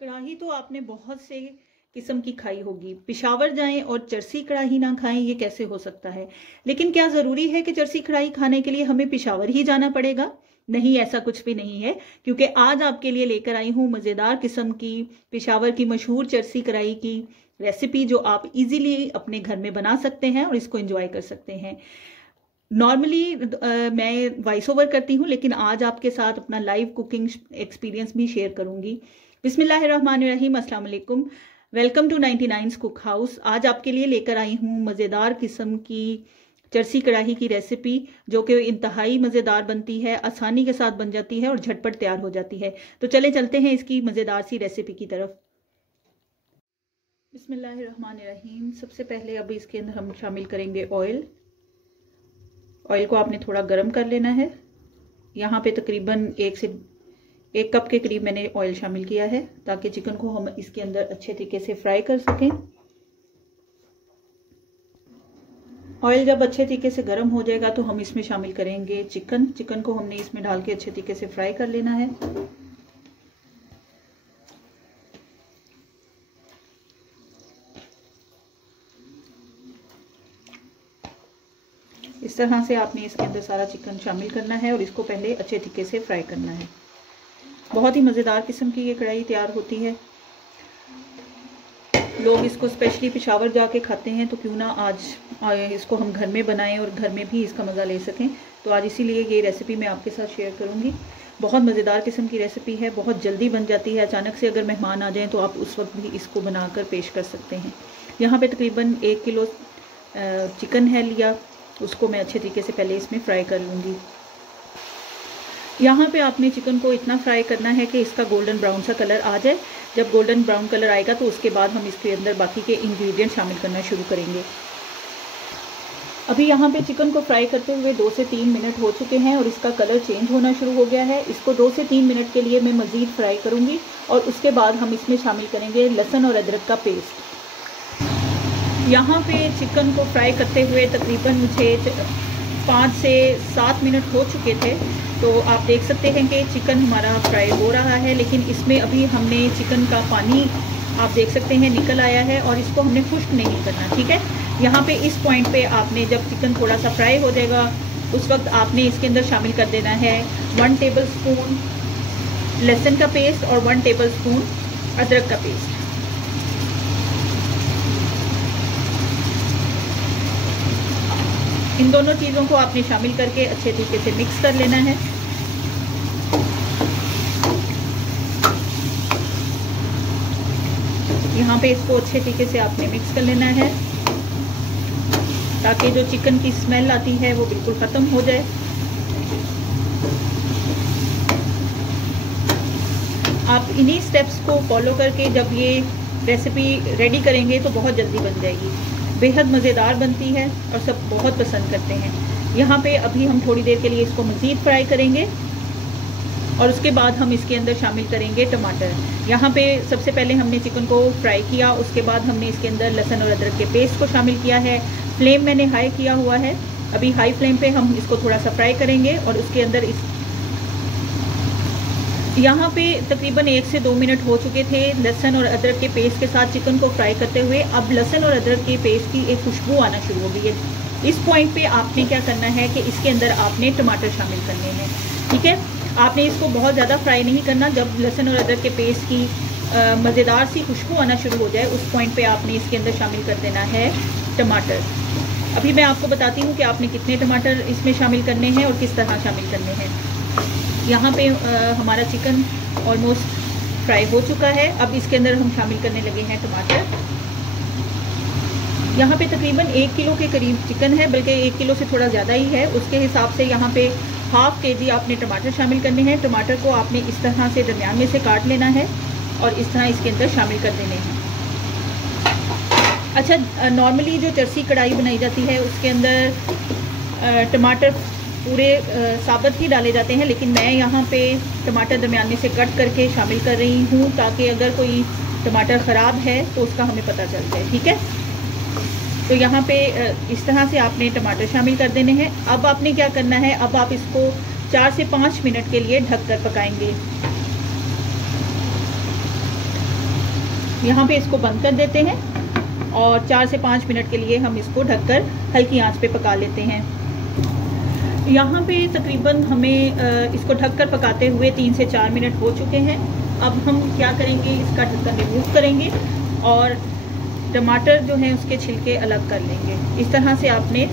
कढ़ाई तो आपने बहुत से किस्म की खाई होगी। पेशावर जाएं और चरसी कढ़ाई ना खाएं, ये कैसे हो सकता है? लेकिन क्या जरूरी है कि चरसी कढ़ाई खाने के लिए हमें पेशावर ही जाना पड़ेगा? नहीं, ऐसा कुछ भी नहीं है, क्योंकि आज आपके लिए लेकर आई हूं मजेदार किस्म की पेशावर की मशहूर चरसी कढ़ाई की रेसिपी, जो आप इजीली अपने घर में बना सकते हैं और इसको एंजॉय कर सकते हैं। नॉर्मली मैं वॉइस ओवर करती हूँ, लेकिन आज आपके साथ अपना लाइव कुकिंग एक्सपीरियंस भी शेयर करूंगी। बिस्मिल्लाहिर्रहमानिर्रहीम, अस्सलाम वालेकुम। Welcome to 99 cook house. आज आपके लिए लेकर आई हूँ मज़ेदार किस्म की चरसी कढ़ाई की रेसिपी, जो कि इंतहाई मज़ेदार बनती है, आसानी के साथ बन जाती है और झटपट तैयार हो जाती है। तो चले चलते हैं इसकी मज़ेदार सी रेसिपी की तरफ। बिस्मिल्लाहिर्रहमानिर्रहीम। सबसे पहले अब इसके अंदर हम शामिल करेंगे ऑयल। ऑयल को आपने थोड़ा गर्म कर लेना है। यहाँ पे तकरीबन 1 कप के करीब मैंने ऑयल शामिल किया है, ताकि चिकन को हम इसके अंदर अच्छे तरीके से फ्राई कर सकें। ऑयल जब अच्छे तरीके से गर्म हो जाएगा तो हम इसमें शामिल करेंगे चिकन। चिकन को हमने इसमें डाल के अच्छे तरीके से फ्राई कर लेना है। इस तरह से आपने इसके अंदर सारा चिकन शामिल करना है और इसको पहले अच्छे तरीके से फ्राई करना है। बहुत ही मज़ेदार किस्म की ये कढ़ाई तैयार होती है। लोग इसको स्पेशली पेशावर जाके खाते हैं, तो क्यों ना आज इसको हम घर में बनाएं और घर में भी इसका मज़ा ले सकें। तो आज इसीलिए ये रेसिपी मैं आपके साथ शेयर करूंगी। बहुत मज़ेदार किस्म की रेसिपी है, बहुत जल्दी बन जाती है। अचानक से अगर मेहमान आ जाएं तो आप उस वक्त भी इसको बनाकर पेश कर सकते हैं। यहाँ पे तकरीबन 1 किलो चिकन है लिया, उसको मैं अच्छे तरीके से पहले इसमें फ्राई कर लूँगी। यहाँ पे आपने चिकन को इतना फ्राई करना है कि इसका गोल्डन ब्राउन सा कलर आ जाए। जब गोल्डन ब्राउन कलर आएगा तो उसके बाद हम इसके अंदर बाकी के इंग्रेडिएंट शामिल करना शुरू करेंगे। अभी यहाँ पे चिकन को फ्राई करते हुए 2 से 3 मिनट हो चुके हैं और इसका कलर चेंज होना शुरू हो गया है। इसको 2 से 3 मिनट के लिए मैं मज़ीद फ्राई करूँगी और उसके बाद हम इसमें शामिल करेंगे लहसुन और अदरक का पेस्ट। यहाँ पे चिकन को फ्राई करते हुए तकरीबन मुझे 5 से 7 मिनट हो चुके थे। तो आप देख सकते हैं कि चिकन हमारा फ्राई हो रहा है, लेकिन इसमें अभी हमने चिकन का पानी आप देख सकते हैं निकल आया है और इसको हमने खुश्क नहीं करना, ठीक है। यहाँ पे इस पॉइंट पे आपने जब चिकन थोड़ा सा फ्राई हो जाएगा उस वक्त आपने इसके अंदर शामिल कर देना है 1 टेबल स्पून लहसुन का पेस्ट और 1 टेबल स्पून अदरक का पेस्ट। इन दोनों चीज़ों को आपने शामिल करके अच्छे तरीके से मिक्स कर लेना है। यहाँ पे इसको अच्छे तरीके से आपने मिक्स कर लेना है, ताकि जो चिकन की स्मेल आती है वो बिल्कुल ख़त्म हो जाए। आप इन्हीं स्टेप्स को फॉलो करके जब ये रेसिपी रेडी करेंगे तो बहुत जल्दी बन जाएगी। बेहद मज़ेदार बनती है और सब बहुत पसंद करते हैं। यहाँ पे अभी हम थोड़ी देर के लिए इसको मज़ीद फ्राई करेंगे और उसके बाद हम इसके अंदर शामिल करेंगे टमाटर। यहाँ पे सबसे पहले हमने चिकन को फ्राई किया, उसके बाद हमने इसके अंदर लहसुन और अदरक के पेस्ट को शामिल किया है। फ्लेम मैंने हाई किया हुआ है। अभी हाई फ्लेम पे हम इसको थोड़ा सा फ्राई करेंगे और उसके अंदर यहाँ पे तकरीबन 1 से 2 मिनट हो चुके थे लहसुन और अदरक के पेस्ट के साथ चिकन को फ्राई करते हुए। अब लहसुन और अदरक के पेस्ट की एक खुशबू आना शुरू हो गई है। इस पॉइंट पे आपने क्या करना है कि इसके अंदर आपने टमाटर शामिल करने हैं, ठीक है। आपने इसको बहुत ज़्यादा फ्राई नहीं करना। जब लहसुन और अदरक के पेस्ट की मज़ेदार सी खुशबू आना शुरू हो जाए उस पॉइंट पे आपने इसके अंदर शामिल कर देना है टमाटर। अभी मैं आपको बताती हूँ कि आपने कितने टमाटर इसमें शामिल करने हैं और किस तरह शामिल करने हैं। यहाँ पे हमारा चिकन ऑलमोस्ट फ्राई हो चुका है। अब इसके अंदर हम शामिल करने लगे हैं टमाटर। यहाँ पे तकरीबन 1 किलो के करीब चिकन है, बल्कि 1 किलो से थोड़ा ज़्यादा ही है। उसके हिसाब से यहाँ पे ½ kg आपने टमाटर शामिल करने हैं। टमाटर को आपने इस तरह से दरमियान में से काट लेना है और इस तरह इसके अंदर शामिल कर देने हैं। अच्छा, नॉर्मली जो चरसी कढ़ाई बनाई जाती है उसके अंदर टमाटर पूरे साबुत ही डाले जाते हैं, लेकिन मैं यहाँ पे टमाटर दरमियान में से कट करके शामिल कर रही हूँ, ताकि अगर कोई टमाटर ख़राब है तो उसका हमें पता चल जाए, ठीक है। तो यहाँ पे इस तरह से आपने टमाटर शामिल कर देने हैं। अब आपने क्या करना है, अब आप इसको 4 से 5 मिनट के लिए ढक कर पकाएंगे। यहाँ पे इसको बंद कर देते हैं और 4 से 5 मिनट के लिए हम इसको ढककर हल्की आंच पे पका लेते हैं। यहाँ पे तकरीबन हमें इसको ढककर पकाते हुए 3 से 4 मिनट हो चुके हैं। अब हम क्या करेंगे, इसका ढक्कन रिमूव करेंगे और टमाटर जो है उसके छिलके अलग कर लेंगे। इस तरह से आपने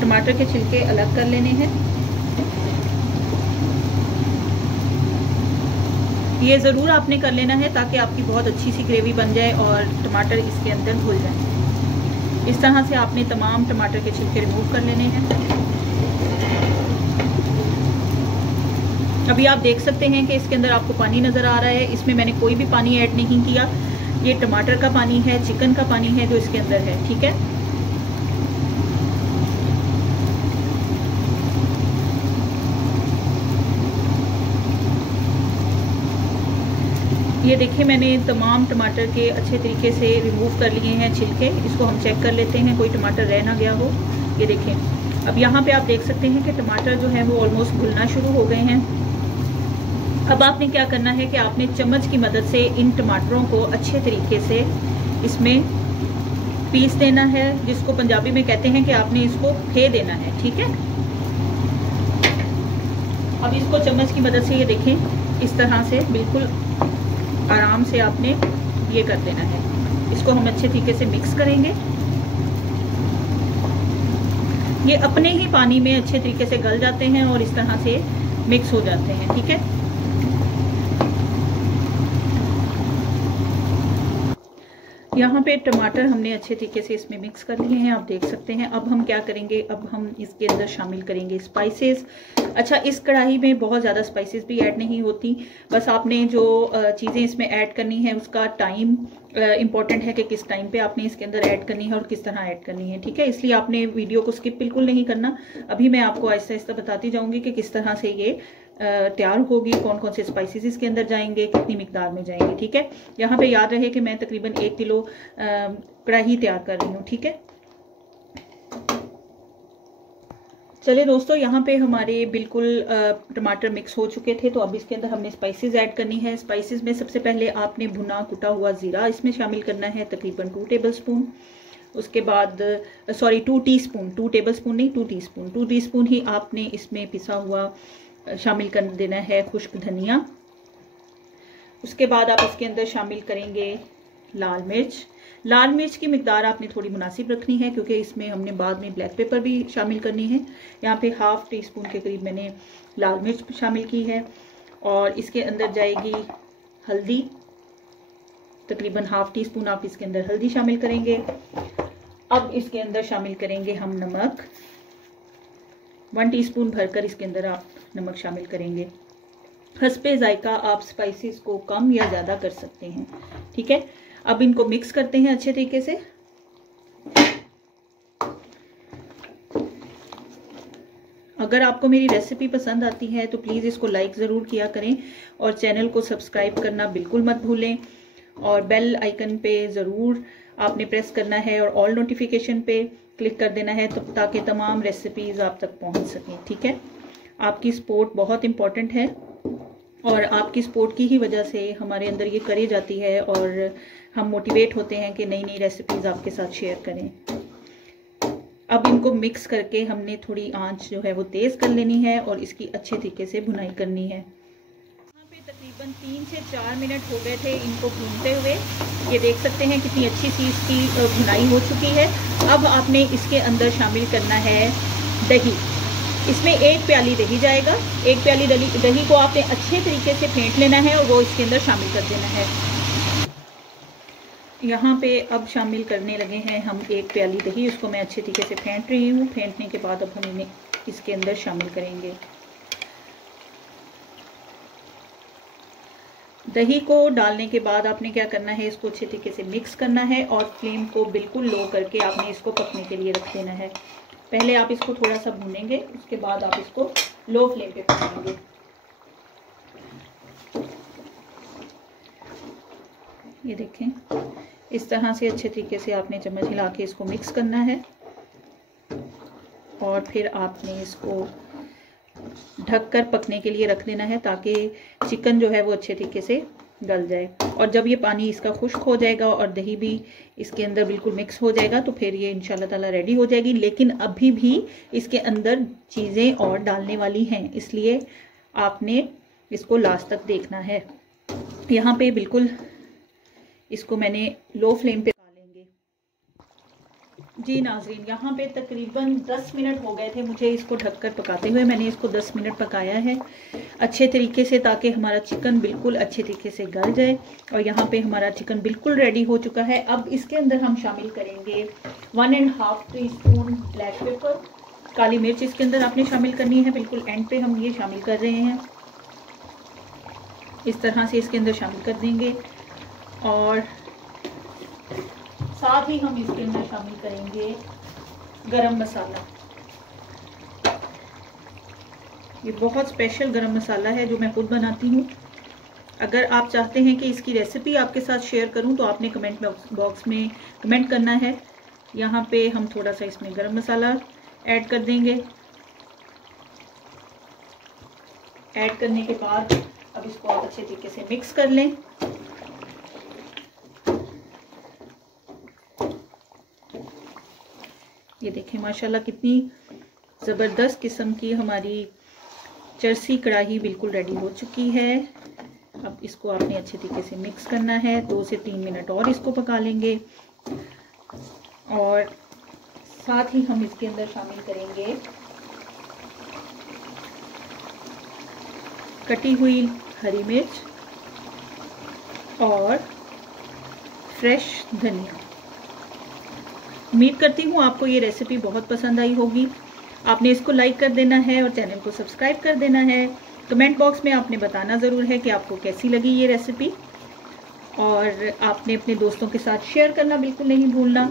टमाटर के छिलके अलग कर लेने हैं। ये ज़रूर आपने कर लेना है ताकि आपकी बहुत अच्छी सी ग्रेवी बन जाए और टमाटर इसके अंदर घुल जाए। इस तरह से आपने तमाम टमाटर के छिलके रिमूव कर लेने हैं। अभी आप देख सकते हैं कि इसके अंदर आपको पानी नज़र आ रहा है। इसमें मैंने कोई भी पानी ऐड नहीं किया, ये टमाटर का पानी है, चिकन का पानी है जो इसके अंदर है। ठीक है, ये देखिए मैंने तमाम टमाटर के अच्छे तरीके से रिमूव कर लिए हैं छिलके। इसको हम चेक कर लेते हैं कोई टमाटर रह ना गया हो। ये देखें, अब यहाँ पे आप देख सकते हैं कि टमाटर जो है वो ऑलमोस्ट घुलना शुरू हो गए हैं। अब आपने क्या करना है कि आपने चम्मच की मदद से इन टमाटरों को अच्छे तरीके से इसमें पीस देना है, जिसको पंजाबी में कहते हैं कि आपने इसको फे देना है। ठीक है, अब इसको चम्मच की मदद से ये देखें इस तरह से बिल्कुल आराम से आपने ये कर देना है। इसको हम अच्छे तरीके से मिक्स करेंगे। ये अपने ही पानी में अच्छे तरीके से गल जाते हैं और इस तरह से मिक्स हो जाते हैं। ठीक है, यहाँ पे टमाटर हमने अच्छे तरीके से इसमें मिक्स कर लिए हैं, आप देख सकते हैं। अब हम क्या करेंगे, अब हम इसके अंदर शामिल करेंगे स्पाइसेस। अच्छा, इस कढ़ाई में बहुत ज़्यादा स्पाइसेस भी ऐड नहीं होती, बस आपने जो चीज़ें इसमें ऐड करनी है उसका टाइम इम्पॉर्टेंट है कि किस टाइम पे आपने इसके अंदर ऐड करनी है और किस तरह ऐड करनी है। ठीक है, इसलिए आपने वीडियो को स्किप बिल्कुल नहीं करना। अभी मैं आपको आहिस्ता आहिस्ता बताती जाऊँगी कि किस तरह से ये तैयार होगी, कौन कौन से स्पाइसेस इसके अंदर जाएंगे, कितनी मिकदार में जाएंगे। ठीक है, यहाँ पे याद रहे कि मैं तकरीबन 1 किलो कढ़ाई तैयार कर रही हूँ। ठीक है, चलिए दोस्तों, यहाँ पे हमारे बिल्कुल टमाटर मिक्स हो चुके थे, तो अब इसके अंदर हमने स्पाइसेस ऐड करनी है। स्पाइसेस में सबसे पहले आपने भुना कुटा हुआ ज़ीरा इसमें शामिल करना है, तकरीबन 2 टेबलस्पून। उसके बाद 2 टीस्पून, 2 टेबलस्पून नहीं 2 टीस्पून, 2 टीस्पून ही आपने इसमें पिसा हुआ शामिल कर देना है खुश्क धनिया। उसके बाद आप इसके अंदर शामिल करेंगे लाल मिर्च। लाल मिर्च की मिकदार आपने थोड़ी मुनासिब रखनी है क्योंकि इसमें हमने बाद में ब्लैक पेपर भी शामिल करनी है। यहाँ पे 1/2 टीस्पून के करीब मैंने लाल मिर्च शामिल की है। और इसके अंदर जाएगी हल्दी, तकरीबन 1/2 टीस्पून आप इसके अंदर हल्दी शामिल करेंगे। अब इसके अंदर शामिल करेंगे हम नमक, 1 टीस्पून भरकर इसके अंदर आप नमक शामिल करेंगे। हस्बे जायका आप स्पाइसेस को कम या ज़्यादा कर सकते हैं। ठीक है, अब इनको मिक्स करते हैं अच्छे तरीके से। अगर आपको मेरी रेसिपी पसंद आती है तो प्लीज़ इसको लाइक ज़रूर किया करें और चैनल को सब्सक्राइब करना बिल्कुल मत भूलें और बेल आइकन पे ज़रूर आपने प्रेस करना है और ऑल नोटिफिकेशन पे क्लिक कर देना है ताकि तमाम रेसिपीज़ आप तक पहुंच सकें। ठीक है, आपकी सपोर्ट बहुत इम्पॉर्टेंट है और आपकी सपोर्ट की ही वजह से हमारे अंदर ये करी जाती है और हम मोटिवेट होते हैं कि नई नई रेसिपीज़ आपके साथ शेयर करें। अब इनको मिक्स करके हमने थोड़ी आंच जो है वो तेज़ कर लेनी है और इसकी अच्छे तरीके से भुनाई करनी है। यहाँ पे तकरीबन 3 से 4 मिनट हो गए थे इनको भूनते हुए। ये देख सकते हैं कितनी अच्छी सी इसकी भुनाई हो चुकी है। अब आपने इसके अंदर शामिल करना है दही। इसमें 1 प्याली दही जाएगा। 1 प्याली दही को आपने अच्छे तरीके से फेंट लेना है और वो इसके अंदर शामिल कर देना है। यहाँ पे अब शामिल करने लगे हैं हम 1 प्याली दही, उसको मैं अच्छे तरीके से फेंट रही हूँ। फेंटने के बाद अब हम इन्हें इसके अंदर शामिल करेंगे। दही को डालने के बाद आपने क्या करना है, इसको अच्छे तरीके से मिक्स करना है और फ्लेम को बिल्कुल लो करके आपने इसको पकने के लिए रख देना है। पहले आप इसको थोड़ा सा भूनेंगे, उसके बाद आप इसको लो फ्लेम पे पकाएंगे। ये देखें, इस तरह से अच्छे तरीके से आपने चम्मच हिला के इसको मिक्स करना है और फिर आपने इसको ढककर पकने के लिए रख देना है ताकि चिकन जो है वो अच्छे तरीके से गल जाए। और जब ये पानी इसका खुश्क हो जाएगा और दही भी इसके अंदर बिल्कुल मिक्स हो जाएगा तो फिर ये इंशाल्लाह ताला रेडी हो जाएगी। लेकिन अभी भी इसके अंदर चीज़ें और डालने वाली हैं, इसलिए आपने इसको लास्ट तक देखना है। यहाँ पे बिल्कुल इसको मैंने लो फ्लेम पे पका लेंगे। जी नाज़रीन, यहाँ पे तकरीबन 10 मिनट हो गए थे मुझे इसको ढककर पकाते हुए। मैंने इसको 10 मिनट पकाया है अच्छे तरीके से, ताकि हमारा चिकन बिल्कुल अच्छे तरीके से गल जाए। और यहाँ पे हमारा चिकन बिल्कुल रेडी हो चुका है। अब इसके अंदर हम शामिल करेंगे 1.5 टीस्पून ब्लैक पेपर, काली मिर्च इसके अंदर आपने शामिल करनी है। बिल्कुल एंड पे हम ये शामिल कर रहे हैं, इस तरह से इसके अंदर शामिल कर देंगे। और साथ ही हम इसके अंदर शामिल करेंगे गरम मसाला। ये बहुत स्पेशल गरम मसाला है जो मैं खुद बनाती हूँ। अगर आप चाहते हैं कि इसकी रेसिपी आपके साथ शेयर करूँ तो आपने कमेंट बॉक्स में कमेंट करना है। यहाँ पे हम थोड़ा सा इसमें गरम मसाला ऐड कर देंगे। ऐड करने के बाद अब इसको आप अच्छे तरीके से मिक्स कर लें। ये देखें माशाल्लाह कितनी ज़बरदस्त किस्म की हमारी चरसी कढ़ाई बिल्कुल रेडी हो चुकी है। अब इसको आपने अच्छे तरीके से मिक्स करना है। 2 से 3 मिनट और इसको पका लेंगे। और साथ ही हम इसके अंदर शामिल करेंगे कटी हुई हरी मिर्च और फ्रेश धनिया। उम्मीद करती हूँ आपको ये रेसिपी बहुत पसंद आई होगी। आपने इसको लाइक कर देना है और चैनल को सब्सक्राइब कर देना है। कमेंट बॉक्स में आपने बताना ज़रूर है कि आपको कैसी लगी ये रेसिपी। और आपने अपने दोस्तों के साथ शेयर करना बिल्कुल नहीं भूलना।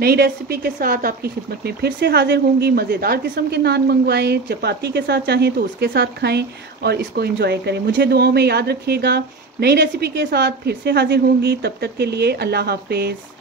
नई रेसिपी के साथ आपकी खिदमत में फिर से हाजिर होंगी। मज़ेदार किस्म के नान मंगवाएं, चपाती के साथ चाहें तो उसके साथ खाएं और इसको एंजॉय करें। मुझे दुआओं में याद रखिएगा। नई रेसिपी के साथ फिर से हाजिर होंगी। तब तक के लिए अल्लाह हाफिज़।